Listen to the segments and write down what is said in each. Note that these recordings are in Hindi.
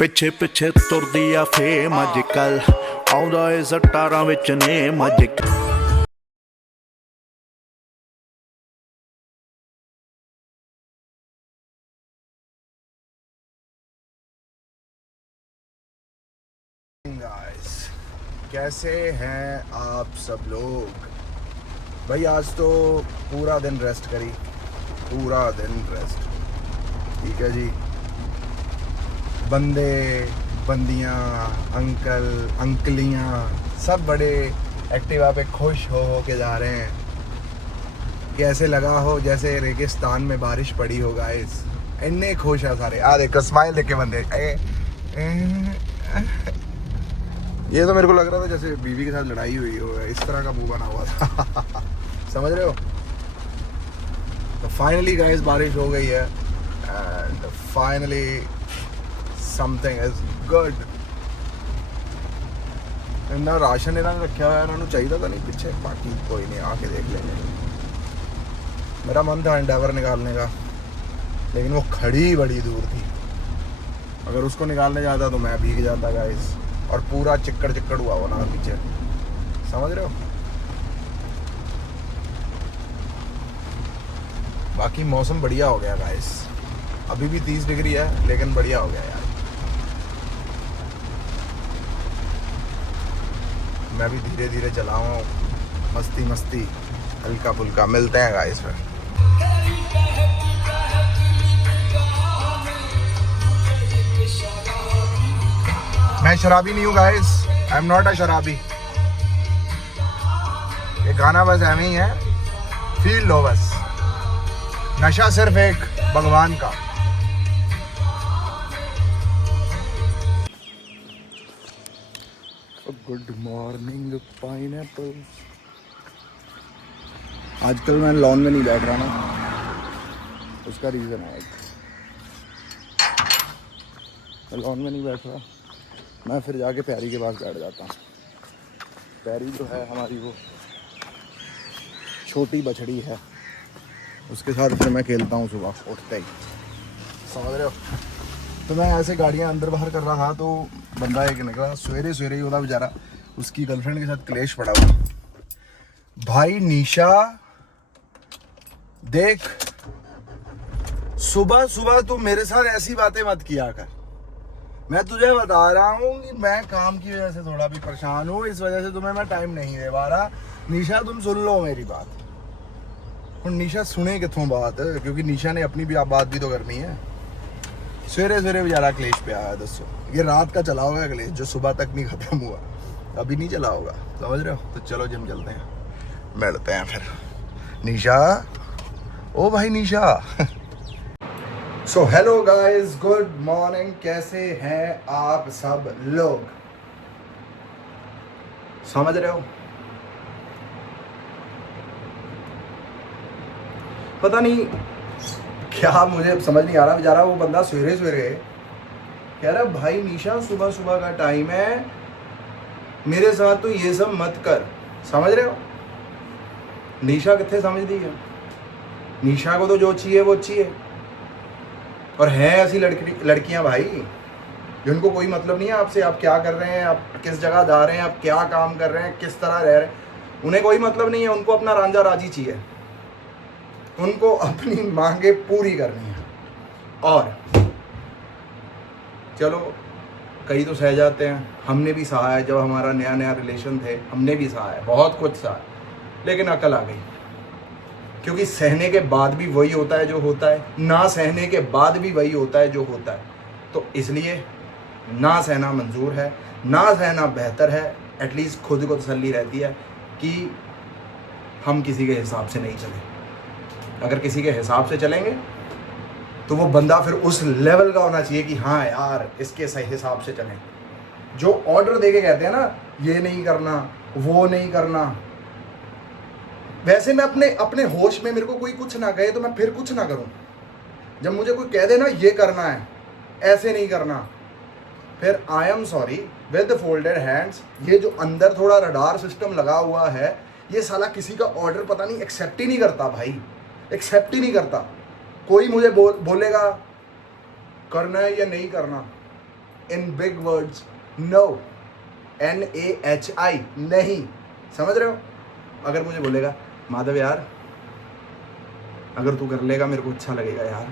ਪਿੱਛੇ ਪਿੱਛੇ ਤੁਰਦੀ ਆ ਫੇਮ ਅੱਜ ਕੱਲ ਆਉਂਦਾ ਏ ਸਟਾਰਾਂ ਵਿੱਚ ਨੇਮ ਅੱਜ गाइस कैसे हैं आप सब लोग। भाई आज तो पूरा दिन रेस्ट करी, पूरा दिन रेस्ट। ठीक है जी। बंदे बंदियाँ अंकल अंकलियाँ सब बड़े एक्टिवा पे खुश हो के जा रहे हैं कि ऐसे लगा हो जैसे रेगिस्तान में बारिश पड़ी हो। गाइस इन्ने खुश है सारे। आ देखो स्माइल देख के बंदे ये तो मेरे को लग रहा था जैसे बीवी के साथ लड़ाई हुई हो, इस तरह का मुंह बना हुआ था समझ रहे हो। तो फाइनली गाइस बारिश हो गई है and finally something is good. इन्ना राशन इन्होंने रखा हुआ है, इन्होंने चाहिए था नहीं पीछे, बाकी कोई नहीं, आके देख लेंगे। मेरा मन था एंडेवर निकालने का, लेकिन वो खड़ी बड़ी दूर थी। अगर उसको निकालने जाता तो मैं भीग जाता गाइस, और पूरा चिक्कड़ चिक्कड़ हुआ होना पीछे, समझ रहे हो। बाकी मौसम बढ़िया हो गया गाइस, अभी भी 30 डिग्री है लेकिन बढ़िया हो गया यार। मैं भी धीरे धीरे चलाऊँ, मस्ती मस्ती हल्का फुल्का। मिलते हैं गाइस फिर। मैं शराबी नहीं हूँ guys, I am not a शराबी। ये गाना बस ऐसे ही है, फील लो बस। नशा सिर्फ एक भगवान का। Good morning pineapple. आजकल मैं लॉन में नहीं बैठ रहा ना, उसका रीज़न है एक। लॉन में नहीं बैठ रहा, मैं फिर जाके प्यारी के पास बैठ जाता हूँ। प्यारी जो है हमारी वो छोटी बछड़ी है, उसके साथ फिर मैं खेलता हूँ सुबह उठते ही, समझ रहे हो। तो मैं ऐसे गाड़ियाँ अंदर बाहर कर रहा था तो बंदा एक निकला, सवेरे सवेरे ही होता बेचारा, उसकी गर्लफ्रेंड के साथ क्लेश पड़ा हुआ। भाई निशा देख, सुबह सुबह तू मेरे साथ ऐसी बातें मत किया कर। मैं तुझे बता रहा हूँ कि मैं काम की वजह से थोड़ा भी परेशान हूँ, इस वजह से तुम्हें मैं टाइम नहीं दे पा रहा। निशा तुम सुन लो मेरी बात। और निशा सुने कितों बात, क्योंकि निशा ने अपनी भी बात भी तो करनी है। सवेरे सवेरे बेचारा क्लेश पे आया। दसो ये रात का चला होगा क्लेश, जो सुबह तक नहीं खत्म हुआ, अभी नहीं चला होगा, समझ रहे हो। तो चलो जिम चलते हैं, मिलते हैं फिर। निशा, ओ भाई Nisha so hello guys, good morning. कैसे हैं आप सब लोग, समझ रहे हो। पता नहीं क्या, मुझे समझ नहीं आ रहा। बेचारा वो बंदा सवेरे सवेरे कह रहा भाई निशा सुबह सुबह का टाइम है, मेरे साथ तो ये सब मत कर, समझ रहे हो। निशा कितने समझती है, निशा को तो जो चाहिए वो चाहिए। और हैं ऐसी लड़कियां भाई जिनको कोई मतलब नहीं है आपसे, आप क्या कर रहे हैं, आप किस जगह जा रहे हैं, आप क्या काम कर रहे हैं, किस तरह रह रहे हैं, उन्हें कोई मतलब नहीं है। उनको अपना रांझा राजी चाहिए, उनको अपनी मांगे पूरी करनी है। और चलो कई तो सह जाते हैं, हमने भी सहा है। जब हमारा नया नया रिलेशन थे हमने भी सहा है, बहुत कुछ सहा, लेकिन अकल आ गई। क्योंकि सहने के बाद भी वही होता है जो होता है, ना सहने के बाद भी वही होता है जो होता है। तो इसलिए ना सहना मंजूर है, ना सहना बेहतर है। एटलीस्ट खुद को तसल्ली रहती है कि हम किसी के हिसाब से नहीं चले। अगर किसी के हिसाब से चलेंगे तो वो बंदा फिर उस लेवल का होना चाहिए कि हाँ यार इसके सही हिसाब से चलें। जो ऑर्डर दे के कहते हैं ना, ये नहीं करना वो नहीं करना, वैसे मैं अपने होश में, मेरे को कोई कुछ ना कहे तो मैं फिर कुछ ना करूं। जब मुझे कोई कह दे ना ये करना है, ऐसे नहीं करना, फिर I am sorry with folded hands. ये जो अंदर थोड़ा रडार सिस्टम लगा हुआ है, ये साला किसी का ऑर्डर पता नहीं एक्सेप्ट ही नहीं करता भाई, एक्सेप्ट ही नहीं करता। कोई मुझे बोलेगा करना है या नहीं करना, in big words, no, NAHI, नहीं। समझ रहे हो? अगर मुझे बोलेगा माधव यार अगर तू कर लेगा मेरे को अच्छा लगेगा यार,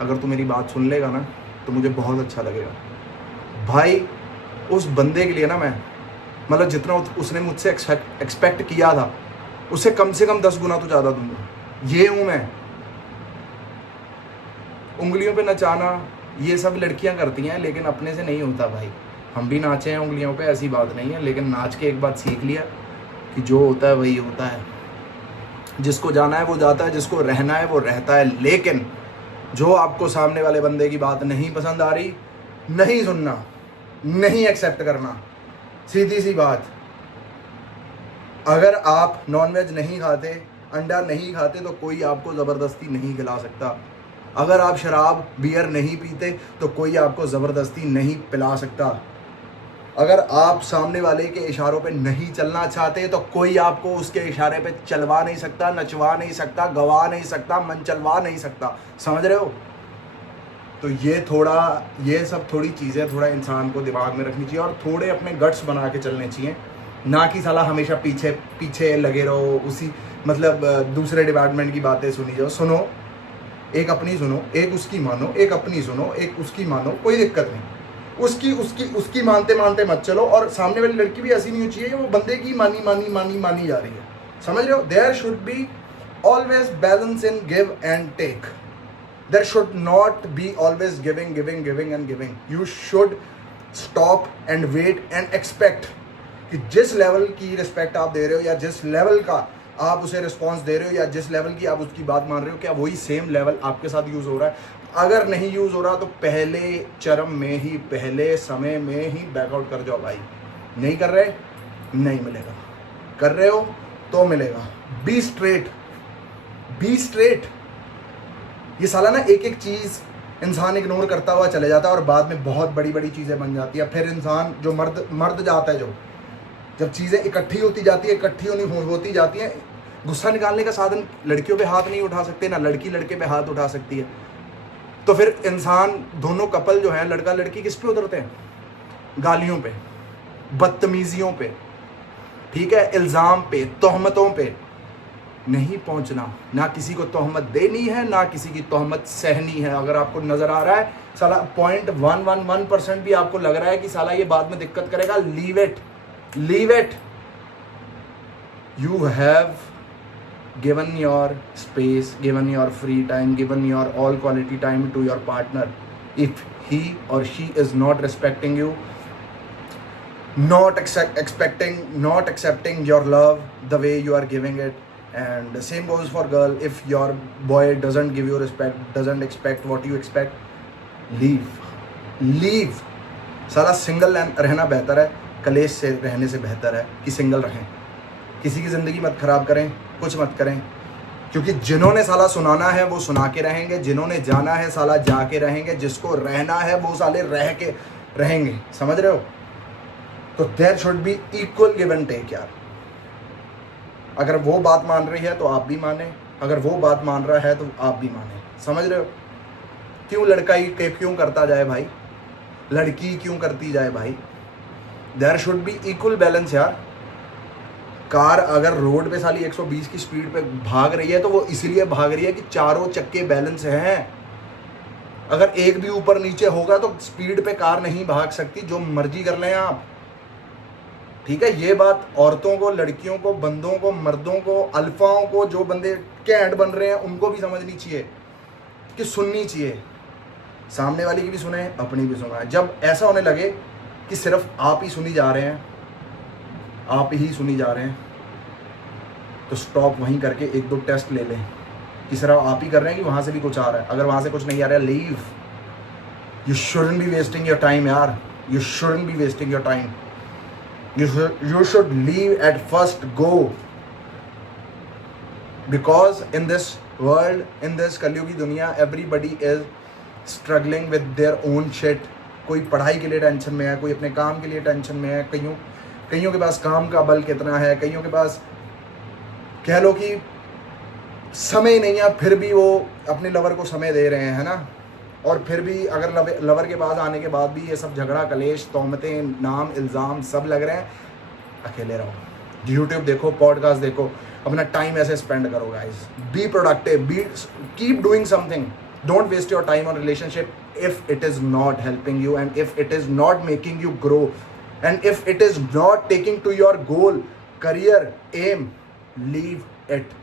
अगर तू मेरी बात सुन लेगा ना तो मुझे बहुत अच्छा लगेगा। भाई उस बंदे के लिए ना मैं मतलब जितना उसने मुझसे एक्सपेक्ट किया था उससे कम से कम 10 गुना तो ज़्यादा दूंगा। ये हूँ मैं। उंगलियों पे नचाना ये सब लड़कियां करती हैं, लेकिन अपने से नहीं होता भाई। हम भी नाचे हैं उंगलियों पे, ऐसी बात नहीं है, लेकिन नाच के एक बात सीख लिया कि जो होता है वही होता है। जिसको जाना है वो जाता है, जिसको रहना है वो रहता है। लेकिन जो आपको सामने वाले बंदे की बात नहीं पसंद आ रही, नहीं सुनना, नहीं एक्सेप्ट करना। सीधी सी बात, अगर आप नॉनवेज नहीं खाते, अंडा नहीं खाते तो कोई आपको ज़बरदस्ती नहीं खिला सकता। अगर आप शराब बियर नहीं पीते तो कोई आपको ज़बरदस्ती नहीं पिला सकता। अगर आप सामने वाले के इशारों पे नहीं चलना चाहते तो कोई आपको उसके इशारे पे चलवा नहीं सकता, नचवा नहीं सकता, गवा नहीं सकता, मन चलवा नहीं सकता। समझ रहे हो? तो ये सब थोड़ी चीज़ें थोड़ा इंसान को दिमाग में रखनी चाहिए और थोड़े अपने गट्स बना के चलने चाहिए, ना कि साला हमेशा पीछे पीछे लगे रहो, उसी मतलब दूसरे डिपार्टमेंट की बातें सुनी जाओ। सुनो, एक अपनी सुनो, एक उसकी मानो, एक अपनी सुनो, एक उसकी मानो, कोई दिक्कत नहीं। उसकी मानते मानते मत चलो, और सामने वाली लड़की भी ऐसी नहीं होनी चाहिए वो बंदे की मानी जा रही है। समझ रहे हो? There should be always balance in give and take. There should not be always giving. You should stop and wait and expect कि जिस लेवल की रिस्पेक्ट आप दे रहे हो या जिस लेवल का आप उसे रिस्पॉन्स दे रहे हो या जिस लेवल की आप उसकी बात मान रहे हो, क्या वही सेम लेवल आपके साथ यूज़ हो रहा है? अगर नहीं यूज़ हो रहा तो पहले चरम में ही, पहले समय में ही बैकआउट कर जाओ भाई। नहीं कर रहे, नहीं मिलेगा। कर रहे हो तो मिलेगा। Be straight. ये साला ना एक एक चीज़ इंसान इग्नोर करता हुआ चले जाता है और बाद में बहुत बड़ी बड़ी चीज़ें बन जाती है। फिर इंसान जो मर्द जाता है, जो जब चीज़ें इकट्ठी होती जाती है, गुस्सा निकालने का साधन लड़कियों पे हाथ नहीं उठा सकते, ना लड़की लड़के पे हाथ उठा सकती है। तो फिर इंसान, दोनों कपल जो है, लड़का लड़की किस पे उतरते हैं? गालियों पे, बदतमीजियों पे, ठीक है, इल्ज़ाम पे, तोहमतों पे। नहीं पहुंचना, ना किसी को तोहमत देनी है, ना किसी की तोहमत सहनी है। अगर आपको नजर आ रहा है साला 0.111% भी आपको लग रहा है कि साला ये बाद में दिक्कत करेगा, leave it. You have given your space, given your free time, given your all quality time to your partner. If he or she is not respecting you, not accepting your love the way you are giving it, and the same goes for girl. If your boy doesn't give you respect, doesn't expect what you expect, leave. साला सिंगल रहना बेहतर है कलेश से रहने से, बेहतर है कि सिंगल रहें। किसी की ज़िंदगी मत ख़राब करें, कुछ मत करें, क्योंकि जिन्होंने साला सुनाना है वो सुना के रहेंगे, जिन्होंने जाना है साला जा के रहेंगे, जिसको रहना है वो साले रह के रहेंगे। समझ रहे हो? तो there should be equal give and take यार। अगर वो बात मान रही है तो आप भी माने, अगर वो बात मान रहा है तो आप भी माने। समझ रहे हो? क्यों लड़का ही क्यों करता जाए भाई, लड़की क्यों करती जाए भाई? There should be equal balance यार। कार अगर रोड पे साली 120 की स्पीड पे भाग रही है तो वो इसलिए भाग रही है कि चारों चक्के बैलेंस हैं। अगर एक भी ऊपर नीचे होगा तो स्पीड पे कार नहीं भाग सकती, जो मर्जी कर लें आप। ठीक है, ये बात औरतों को, लड़कियों को, बंदों को, मर्दों को, अल्फाओं को, जो बंदे कैंट बन रहे हैं उनको भी समझनी चाहिए कि सुननी चाहिए। सामने वाली की भी सुने, अपनी भी सुना। जब ऐसा होने लगे कि सिर्फ आप ही सुनी जा रहे हैं, आप ही सुनी जा रहे हैं, तो स्टॉप वहीं करके एक दो टेस्ट ले लें कि सिर्फ आप ही कर रहे हैं कि वहाँ से भी कुछ आ रहा है। अगर वहाँ से कुछ नहीं आ रहा है, leave. You shouldn't be wasting your time यार, you shouldn't be wasting your time. You should leave at first go, because in this world, in this कलयुगी दुनिया, everybody is struggling with their own shit. कोई पढ़ाई के लिए टेंशन में है, कोई अपने काम के लिए टेंशन में है, कईयों के पास काम का बल कितना है, कईयों के पास कह लो कि समय नहीं है, फिर भी वो अपने लवर को समय दे रहे हैं, है ना। और फिर भी अगर लवर के पास आने के बाद भी ये सब झगड़ा कलेश तोहमतें नाम इल्ज़ाम सब लग रहे हैं, अकेले रहो, यूट्यूब देखो, पॉडकास्ट देखो, अपना टाइम ऐसे स्पेंड करो guys, be productive, be keep doing something, don't waste your time on relationship if it is not helping you and if it is not making you grow and if it is not taking to your goal, career, aim, leave it.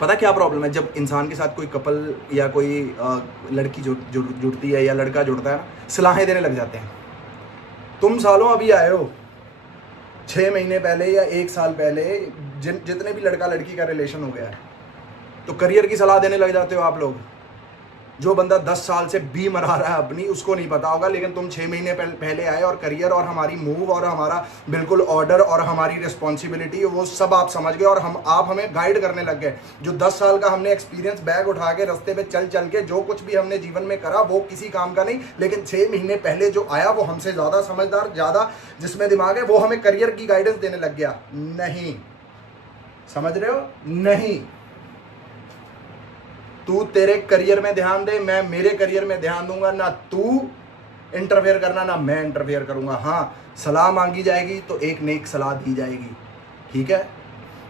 पता क्या प्रॉब्लम है, जब इंसान के साथ कोई कपल या कोई लड़की जुड़ती है या लड़का जुड़ता है, सलाहें देने लग जाते हैं। तुम सालों अभी आए हो, 6 महीने पहले या 1 साल पहले जितने भी लड़का लड़की का रिलेशन हो गया है, तो करियर की सलाह देने लग जाते हो आप लोग। जो बंदा 10 साल से बी मरा रहा है अपनी, उसको नहीं पता होगा, लेकिन तुम 6 महीने पहले आए और करियर और हमारी मूव और हमारा बिल्कुल ऑर्डर और हमारी रिस्पॉन्सिबिलिटी वो सब आप समझ गए और आप हमें गाइड करने लग गए। जो 10 साल का हमने एक्सपीरियंस बैग उठा के रास्ते पे चल के जो कुछ भी हमने जीवन में करा वो किसी काम का नहीं, लेकिन 6 महीने पहले जो आया वो हमसे ज़्यादा समझदार, ज़्यादा जिसमें दिमाग है, वो हमें करियर की गाइडेंस देने लग गया। नहीं, समझ रहे हो? नहीं, तू तेरे करियर में ध्यान दे, मैं मेरे करियर में ध्यान दूंगा। ना तू इंटरफेयर करना, ना मैं इंटरफेयर करूंगा। हाँ, सलाह मांगी जाएगी तो एक नेक सलाह दी जाएगी, ठीक है?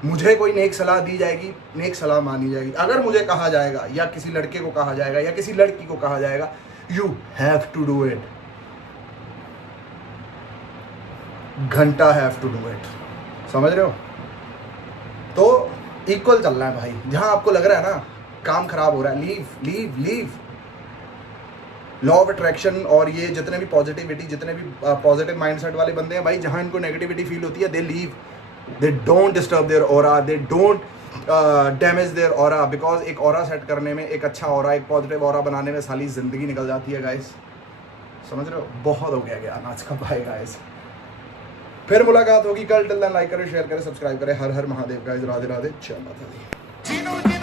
मुझे कोई नेक सलाह दी जाएगी, नेक सलाह मानी जाएगी। अगर मुझे कहा जाएगा या किसी लड़के को कहा जाएगा या किसी लड़की को कहा जाएगा, you have to do it, घंटा हैव टू डू इट, समझ रहे हो? तो इक्वल चलना है भाई। जहां आपको लग रहा है ना काम खराब हो रहा है, लीव। लॉ ऑफ अट्रैक्शन और ये जितने भी पॉजिटिविटी, जितने भी पॉजिटिव माइंडसेट वाले बंदे हैं भाई, जहां इनको नेगेटिविटी फील होती है, they leave, they don't disturb their aura, they don't damage their aura, because एक ऑरा सेट करने में, एक अच्छा ऑरा, एक पॉजिटिव ऑरा बनाने में साली जिंदगी निकल जाती है गाइस, समझ रहे हो? बहुत हो गया ज्ञान आज का भाई गाइस। फिर मुलाकात होगी कल। टिल देन लाइक करें, शेयर करें, सब्सक्राइब करें। हर हर महादेव गाइस, राधे राधे, जय माता दी।